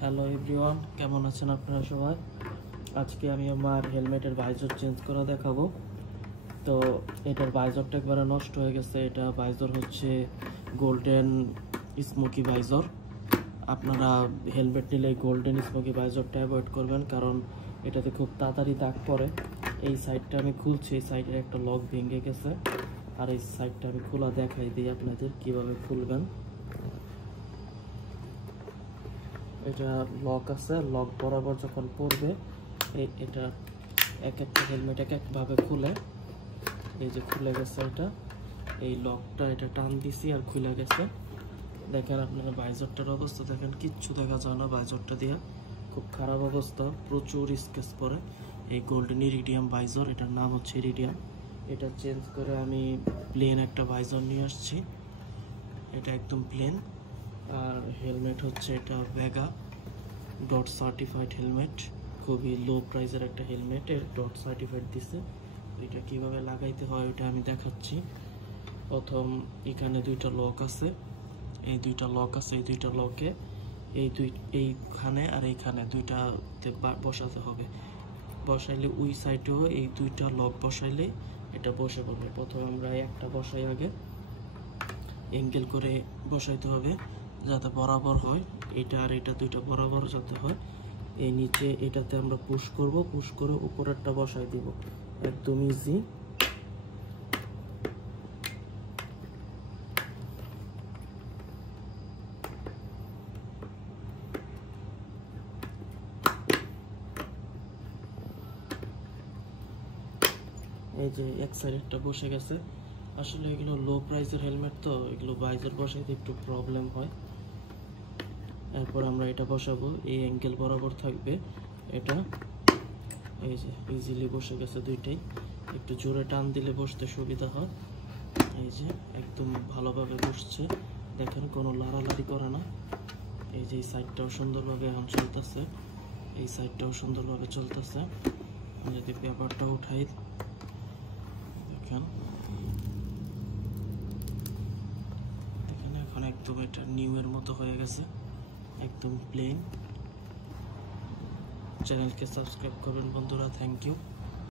Hello everyone, কেমন আছেন আপনারা সবাই? আজকে আমি আমার হেলমেটের ভাইজর চেঞ্জ করা দেখাবো। তো এটার ভাইজরটা একবারে নষ্ট হয়ে গেছে। এটা ভাইজর হচ্ছে গোল্ডেন স্মোকি ভাইজর। আপনারা হেলমেট নিলে গোল্ডেন স্মোকি ভাইজরটা অ্যাভয়েড করবেন, কারণ এটাতে খুব তাড়াতাড়ি দাগ পড়ে। এই সাইডটা আমি খুলছি, এই সাইডের একটা লক ভেঙে গেছে। আর এই সাইডটা আমি খোলা দেখাই দিই আপনাদের কিভাবে খুলবেন। এটা লক আছে, লক বরাবর যখন পড়বে এটা এক একটা হেলমেট এক একভাবে খুলে, এই যে খুলে গেছে এটা, এই লকটা এটা টান দিছি আর খুলে গেছে। দেখেন আপনারা ভাইজরটার অবস্থা দেখেন, কিচ্ছু দেখা যায় না ভাইজরটা দিয়ে, খুব খারাপ অবস্থা, প্রচুর স্কেচ পড়ে। এই গোল্ডেন ইরিডিয়াম ভাইজর, এটার নাম হচ্ছে ইরিডিয়াম। এটা চেঞ্জ করে আমি প্লেন একটা ভাইজর নিয়ে আসছি। এটা একদম প্লেন। আর হেলমেট হচ্ছে এটা ভেগা ডট সার্টিফাইড হেলমেট, খুবই লো প্রাইসের একটা হেলমেট, এর ডট সার্টিফাইড দিছে। এটা কিভাবে লাগাইতে হয় এটা আমি দেখাচ্ছি। প্রথম এখানে দুইটা লক আছে, এই দুইটা লক আছে, এই দুইটা লকে এইখানে আর এইখানে দুইটাতে বসাতে হবে। বসাইলে ওই সাইডেও এই দুইটা লক বসাইলে এটা বসে পড়বে। প্রথমে আমরা একটা বসাই, আগে অ্যাঙ্গেল করে বসাইতে হবে যাতে বরাবর হয়, এটা আর এটা দুইটা বরাবর যাতে হয়। এই নিচে এটাতে আমরা পুশ করব, পুশ করে উপরেরটা বসাই দিব, একদম ইজি। এই যে এক সাইডেরটা বসে গেছে। আসলে এগুলো লো প্রাইসের হেলমেট, তো এগুলো ভাইজার বসাইতে একটু প্রবলেম হয়। এরপর আমরা এটা বসাবো, এই অ্যাঙ্গেল বরাবর থাকবে এটা। এই যে ইজিলি বসে গেছে দুইটাই, একটু জোরে টান দিলে বসতে সুবিধা হয়। এই যে একদম ভালোভাবে বসছে, দেখেন কোনো লাড়ালাড়ি করে না। এই যে এই সাইডটাও সুন্দরভাবে এখন চলতেছে, এই সাইডটাও সুন্দরভাবে চলতেছে। যদি পেপারটা উঠাই দেখেন, এখন একদম এটা নিউ এর মতো হয়ে গেছে, একদম প্লেন। চ্যানেলকে সাবস্ক্রাইব করবেন বন্ধুরা, থ্যাংক ইউ।